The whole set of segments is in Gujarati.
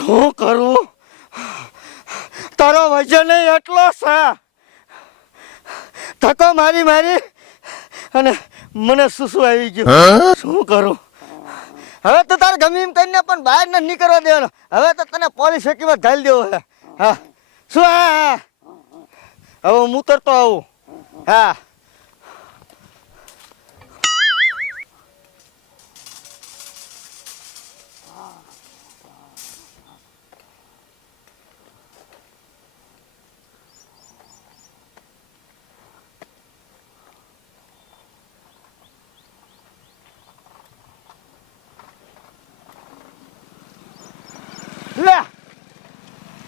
શું કરું? તારો વજન એટલો છે, ધક્કો મારી મારી અને મને સુસુ આવી ગયું. શું કરું? હવે તો તારે ગમે એમ કરીને પણ બહાર નથી નીકળવા દેવાનો. હવે તો તને પોલીસ ચોકીમાં ઘાલી દેવો છે. હા શું? હા હવે હું ઉતરતો આવું. હા લે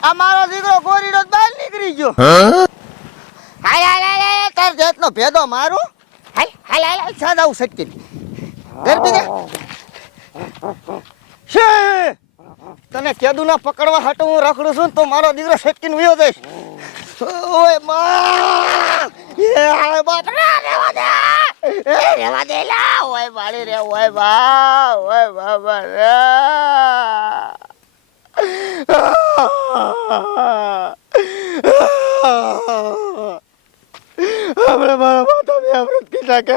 આ મારો દીકરો ગોરીડો બહાર નીકળી ગયો. હાલ હાલ હાલ તાર જાતનો ભેદો મારું. હાલ હાલ હાલ સાદા આવું સટકી ગરબી દે. છે તને કેદુ ના પકડવા હાટું હું રખડું છું તો મારો દીકરો સટકીને વયો જઈશ. ઓય માં એ આ બાપ રેવા દે. એ રેવા દે લા. ઓય બાળી રે. ઓય બા. ઓય બાબા રે. આપણે મારા માતા ને અમૃત પીતા કે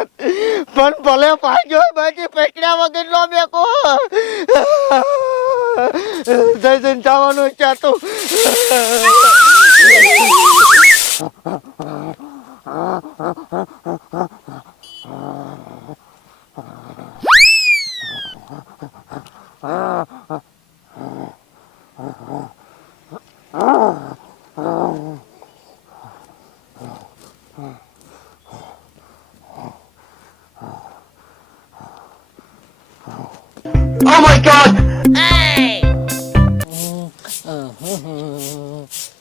પણ ભલે પાજો બાકી પકડ્યા વગર નો બેકો. જઈ જઈને જવાનું ચાતું. Oh my God!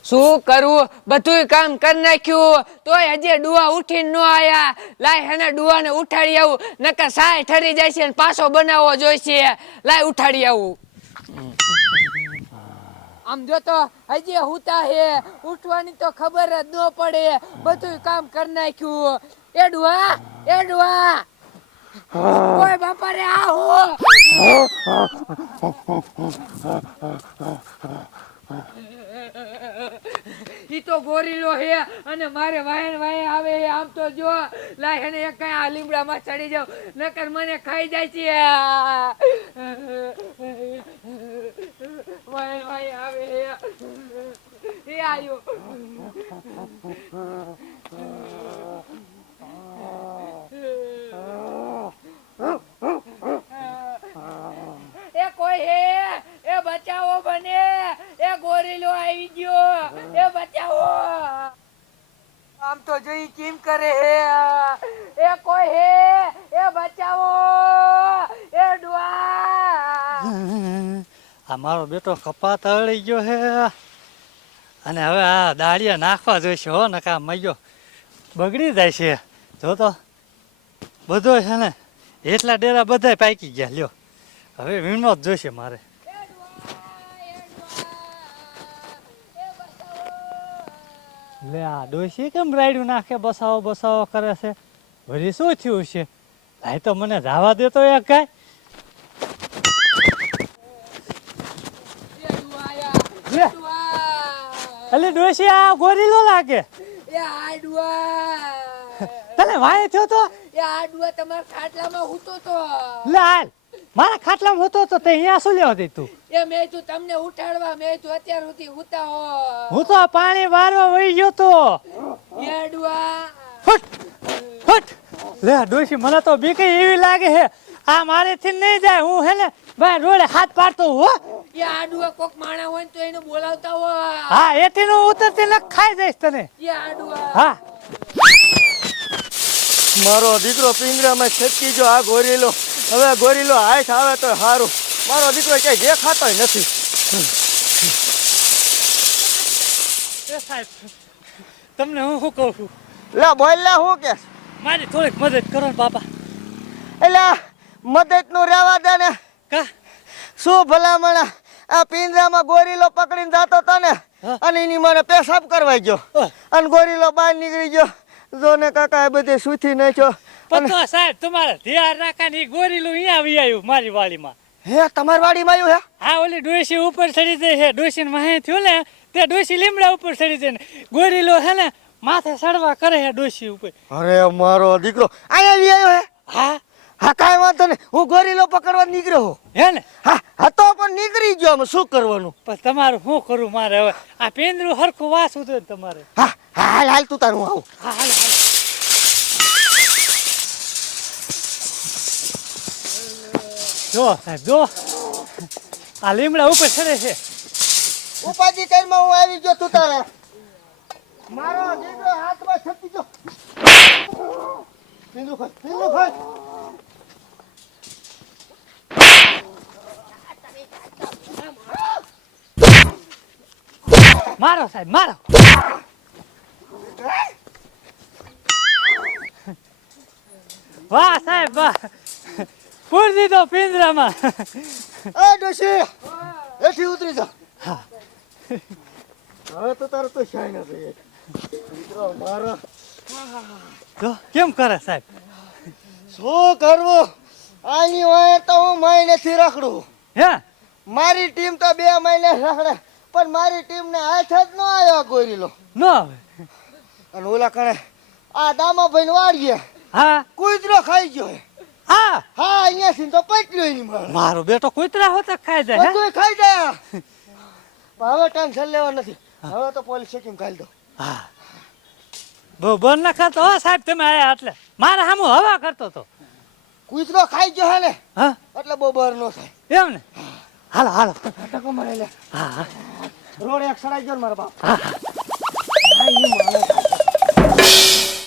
શું કરવું? બધું કામ કરી નાખ્યું તોય હજી ડુઆ ઉઠીને ન આયા. લાય હેને ડુઆને ઉઠાડી આવું, નકર સાય ઠરી જાય છે ને પાછો બનાવવો જોઈશે. લાય ઉઠાડી આવું. આમ જો તો હજી હુતા હે, ઉઠવાની તો ખબર જ ન પડે. બધું કામ કરી નાખ્યું. એ ડુઆ, એ ડુઆ. ઓય બાપા રે આવો. ઈ તો ગોરીલો હે અને મારે વાયણ વાય આવે હે. આમ તો જો લાય એને એક કઈ આ લીમડામાં ચડી જાવ નકર મને ખાઈ જાય છે. વાયણ વાય આવે હે. એ આયો. એ કોઈ હે? એ બચાવો બને. એ ગોરીલો આવી ગયો. એ બચાવો. આમ તો જોઈ કેમ કરે હે. એ કોઈ હે? એ બચાવો. એ ડુઆ. આ મારો બેટો કપા તળી ગયો હે અને હવે આ દાળિયા નાખવા જોઈશે હો, નકા મૈયો બગડી જાય છે. જો તો બધો છે ને એટલા ડેરા બધાય પાકી ગયા. લ્યો હવે વીણવો જ જોઈશે મારે. લે આ ડોશી કેમ રાયડું નાખે બસાવો બસાવો કરે છે? વળી શું થયું છે? ભાઈ તો મને જવા દેતો એક ગાય. લે અલે ડોશી આ ગોરીલો લાગે. એ આ ડુઆ. તને વાય થયો તો? એ આ ડુઆ તમારા ખાટલામાં હૂતો તો. લે હાલ મારા ખાટલામાં હોતો તો તે અહીંયા શું લેવા દે તું? એ મેં તું તમને ઉઠાડવા, મેં તું અત્યાર સુધી હુતા હો. હું તો પાણી વારવા વહી ગયો તો. એ ડુઆ. હટ હટ. લે ડોશી મને તો બીક એવી લાગે છે. આ મારેથી નહીં જાય. હું હે ને ભાઈ રોડે હાથ પાડતો હો. એ આ ડુઆ કોક માણા હોય ને તો એને બોલાવતા હો. હા એથી નું ઉતરતી ને ખાઈ જઈશ તને. એ આ ડુઆ. હા મારો દીકરો પિંજરામાં છટકી જો. આ ગોરીલો હવે ગોરીલો હાથ આવે તો સારું. મારો દીકરો ક્યાંય દેખાતો નથી. સાહેબ તમને હું શું કહું છું? લે બોલ લે હું કે મારી થોડીક મદદ કરો ને બાપા. એટલે મદદ નું રહેવા દે ને. કા શું ભલામણ? આ પિંજરામાં ગોરીલો પકડીને જાતો હતો ને અને એની મને પેશાબ કરવા ગયો અને ગોરીલો બહાર નીકળી ગયો. જો ને કાકા બધે સુથી નાખ્યો. પણ તો સાહેબ તમારે ધ્યાન રાખવાની ગોરીલું અહીંયા આવી આવ્યું મારી વાડીમાં. હે તમારી વાડીમાં આવ્યું હે આ ઓલી ડોસી ઉપર ચડી જાય છે ડોસી વાહે થયો ને તે ડોસી લીમડા ઉપર ચડી જાય ને ગોરીલો છે ને માથે સડવા કરે છે ડોસી ઉપર. અરે મારો દીકરો અહીંયા આવ્યો હે હા હા કાંઈ વાંધો નહીં હું ગોરીલો પકડવા નીકળ્યો હું હે ને હા હતો પણ નીકળી ગયો અમે શું કરવાનું પણ તમારું શું કરું મારે હવે આ પેંદરું હરખું વાસવું જોઈએ ને તમારે. હા હા હાલ હાલ તું તારું આવું હા હાલ હાલ જો સાહેબ જો આ લીમડા ઉપર ચડે છે. ઉપાધિ ટાઈમમાં હું આવી ગયો તું તારે મારો દીકરો હાથમાં છપી ગયો પીંદુ ખાય મારો સાહેબ મારો. વાહ સાહેબ વાહ પૂર દીધો પિંજરામાં. એ ડોશી એથી ઉતરી જા હવે તો તારે તો શાય ના થઈ દીકરો મારો જો કેમ કરે સાહેબ. શું કરવું આની હોય તો હું મહિનેથી રખડું હે મારી ટીમ તો 2 મહિને રખડે પણ મારી ટીમ ને હાથ જ ન આવ્યો ગોરીલો ન આવે. અને ઓલા કણે આ દામાભાઈ વાળીએ હા કૂતરો ખાઈ ગયો હે. હા હા અહીંયાથી તો પટલ્યો એની મારે મારો બેટો કૂતરા હોતા ખાઈ જાય હે? બધું ખાઈ જાય પણ હવે ટેન્શન લેવા નથી હવે તો પોલીસ ચેકિંગ કાઢી દો હા બહુ બર ના ખાતો હો સાહેબ તમે આયા એટલે મારા સામું હવા કરતો તો. કૂતરો ખાઈ ગયો હે ને હા એટલે બહુ બર નો થાય એમ ને હાલો હાલો. ટકો મારે લે હા રોડ એક સડાઈ ગયો ને મારા બાપ હા આ ઈ માણસ